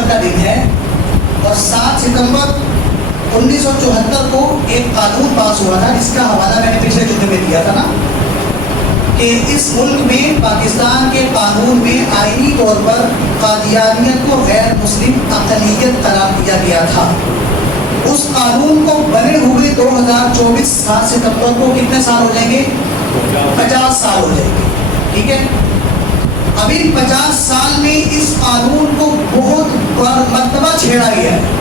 ستمبر کا دن ہے اور 7 ستمبر 1974 کو ایک قانون پاس ہوا تھا جس کا حوالہ میں نے پچھلے جمعے میں دیا تھا نا، کہ اس ملک میں پاکستان کے قانون میں آئینی طور پر قادیانیت کو غیر مسلم اقلیت قرار دیا گیا تھا۔ اس قانون کو بنے ہوئے 2024 7 ستمبر کو کتنے سال ہو جائیں گے؟ 50 سال ہو جائیں گے، ٹھیک ہے۔ اب ان 50 سال میں اس قانون کو بہت مرتبہ چھیڑا گیا ہے۔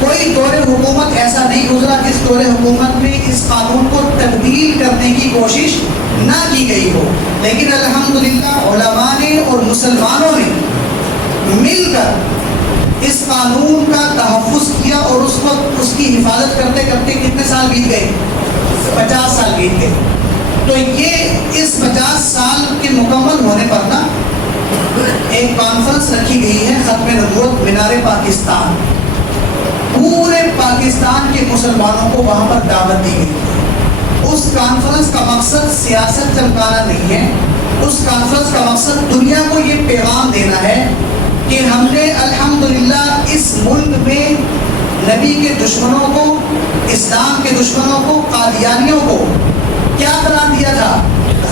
کوئی دور حکومت ایسا نہیں گزرا کہ اس دور حکومت میں اس قانون کو تبدیل کرنے کی کوشش نہ کی گئی ہو، لیکن الحمدللہ علماء نے اور مسلمانوں نے مل کر اس قانون کا تحفظ کیا اور اس کی حفاظت کرتے کرتے کتنے سال بیت گئے؟ 50 سال بیت گئے۔ تو یہ اس 50 سال کے مکمل ہونے پر نا ایک کانفرنس رکھی گئی ہے ختم نبوت مینار پاکستان۔ پورے پاکستان کے مسلمانوں کو وہاں پر دعوت دی گئی۔ اس کانفرنس کا مقصد سیاست چمکانا نہیں ہے، اس کانفرنس کا مقصد دنیا کو یہ پیغام دینا ہے کہ ہم نے الحمدللہ اس ملک میں نبی کے دشمنوں کو، اسلام کے دشمنوں کو، قادیانیوں کو کیا قرار دیا تھا؟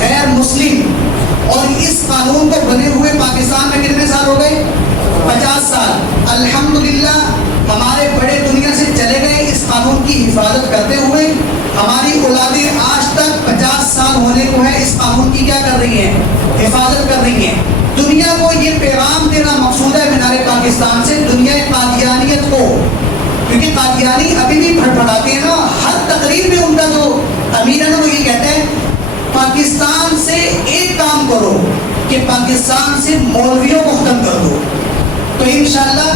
غیر مسلم۔ اور اس قانون کو بنے ہوئے پاکستان میں کتنے سال ہو گئے؟ 50 سال۔ الحمدللہ ہمارے بڑے دنیا سے چلے گئے اس قانون کی حفاظت کرتے ہوئے، ہماری اولادیں آج تک 50 سال ہونے کو ہے اس قانون کی کیا کر رہی ہیں؟ حفاظت کر رہی ہیں۔ دنیا کو یہ پیغام دینا مقصود ہے مینار پاکستان سے، دنیا قادیانیت کو، کیونکہ قادیانی ابھی بھی پھڑپڑاتے ہیں نا، ہر تقریب میں ان کا جو امیر ہے نا وہ یہ کہتے ہیں پاکستان سے ایک کام کرو کہ پاکستان سے مولویوں کو ختم کر دو، تو انشاءاللہ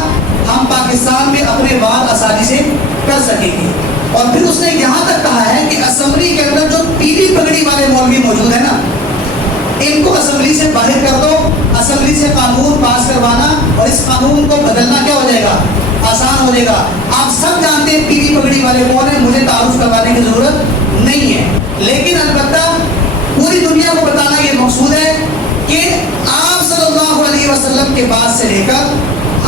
ہم پاکستان میں اپنے بات آسانی سے کر سکیں گے۔ اور پھر اس نے یہاں تک کہا ہے کہ اسمبلی کے اندر جو پیلی پگڑی والے مولوی موجود ہیں نا، ان کو اسمبلی سے باہر کر دو، اسمبلی سے قانون پاس کروانا اور اس قانون کو بدلنا کیا ہو جائے گا؟ آسان ہو جائے گا۔ آپ سب جانتے ہیں پیلی پگڑی والے کون ہیں، مجھے تعارف کروانے کی ضرورت نہیں ہے، لیکن البتہ پوری دنیا کو بتانا یہ مقصود ہے کہ آپ صلی اللہ علیہ وسلم کے بعد سے لے کر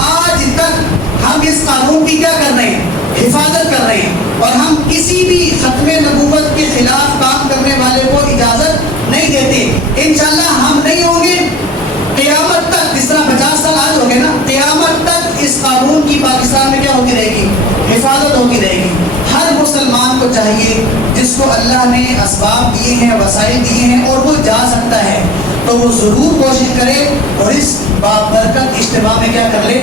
آج تک ہم اس قانون کی کیا کر رہے ہیں؟ حفاظت کر رہے ہیں، اور ہم کسی بھی ختم نبوت کے خلاف کام کرنے والے کو اجازت نہیں دیتے۔ انشاءاللہ ہم نہیں ہوں گے قیامت تک، جس طرح 50 سال آج ہو گئے نا، قیامت تک اس قانون کی پاکستان میں کیا ہوتی رہے گی؟ حفاظت ہوتی رہے گی۔ ہر مسلمان کو چاہیے جس کو اللہ نے اسباب دیے ہیں، وسائل دیے ہیں اور وہ جا سکتا ہے تو وہ ضرور کوشش کرے اور اس بابرکت اجتماع میں کیا کر لے؟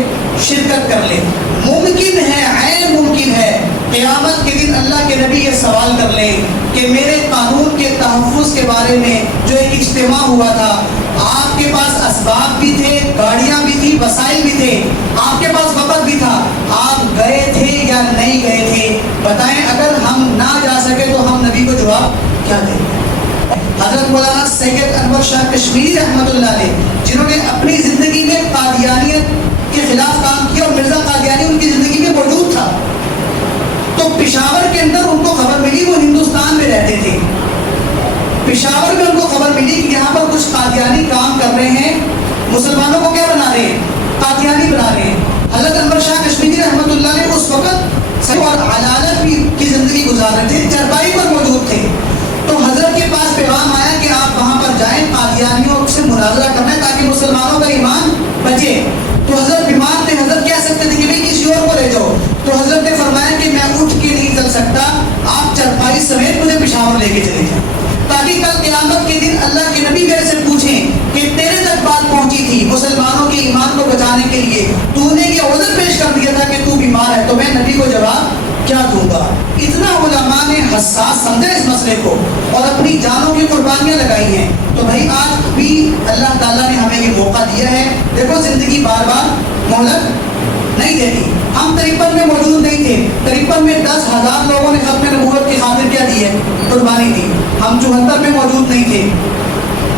شرکت کر لے۔ ممکن ہے، عین ممکن ہے، قیامت کے دن اللہ کے نبی یہ سوال کر لیں کہ میرے قانون کے تحفظ کے بارے میں جو ایک اجتماع ہوا تھا، آپ کے پاس اسباب بھی تھے، گاڑیاں بھی تھی، وسائل بھی تھے، آپ کے پاس وقت بھی تھا، آپ گئے تھے یا نہیں گئے تھے؟ بتائیں، اگر ہم نہ جا سکے تو ہم نبی کو جواب کیا دیں؟ حضرت مولانا سید انور شاہ کشمیری رحمۃ اللہ علیہ، جنہوں نے اپنی زندگی میں قادیانیت کے خلاف کام کیا اور مرزا قادیانی ان کی زندگی میں موجود تھا، تو پشاور کے اندر ان کو خبر ملی، وہ ہندوستان میں رہتے تھے، پشاور میں ان کو خبر ملی کہ یہاں پر کچھ قادیانی کام کر رہے ہیں، مسلمانوں کو کیا بنا رہے ہیں؟ قادیانی بنا رہے ہیں۔ حضرت انور شاہ کشمیری رحمۃ اللہ علیہ اس وقت اور علالت کی زندگی گزار رہے تھے، چرپائی پر موجود تھے، تو حضرت کے پاس پیغام آیا کہ آپ وہاں پر جائیں، قادیانیوں سے مناظرہ کرنا ہے تاکہ مسلمانوں کا ایمان بچے۔ تو حضرت بیمار تھے، حضرت کہہ سکتے تھے کہ بھئی کسی اور کو لے جاؤ، تو حضرت نے فرمایا کہ میں اٹھ کے نہیں چل سکتا، آپ چرپائی سمیت مجھے پشاور لے کے چلے جائیں، تاکہ کل قیامت کے دن اللہ کے نبی میرے سے پوچھیں کہ تیرے تک بات پہنچی تھی مسلمانوں کے ایمان کو بچانے کے لیے، تو نے یہ عذر پیش کر دیا تھا کہ تو بیمار ہے، تو میں نبی کو جواب کیا دوں گا؟ اتنا علماء نے حساس سمجھا اس مسئلے کو اور اپنی جانوں کی قربانیاں لگائی ہیں۔ تو بھائی آج بھی اللہ تعالیٰ نے ہمیں یہ موقع دیا ہے، دیکھو زندگی بار بار مہلت نہیں دیتی۔ ہم 53 میں موجود نہیں تھے، 53 میں 10,000 لوگوں نے ختم نبوت کی خاطر کیا دی ہے؟ قربانی دی۔ ہم 74 میں موجود نہیں تھے،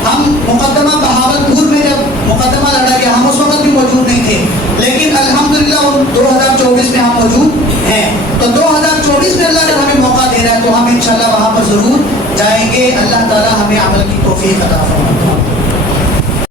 ہم مقدمہ بہاولپور میں جب مقدمہ لڑا گیا ہم اس وقت بھی موجود نہیں تھے، لیکن الحمدللہ 2024 میں ہم موجود ہیں۔ تو 2024 میں اللہ نے ہمیں موقع دے رہا ہے تو ہم انشاءاللہ وہاں پر ضرور جائیں گے۔ اللہ تعالیٰ ہمیں عمل کی توفیق عطا فرمائے۔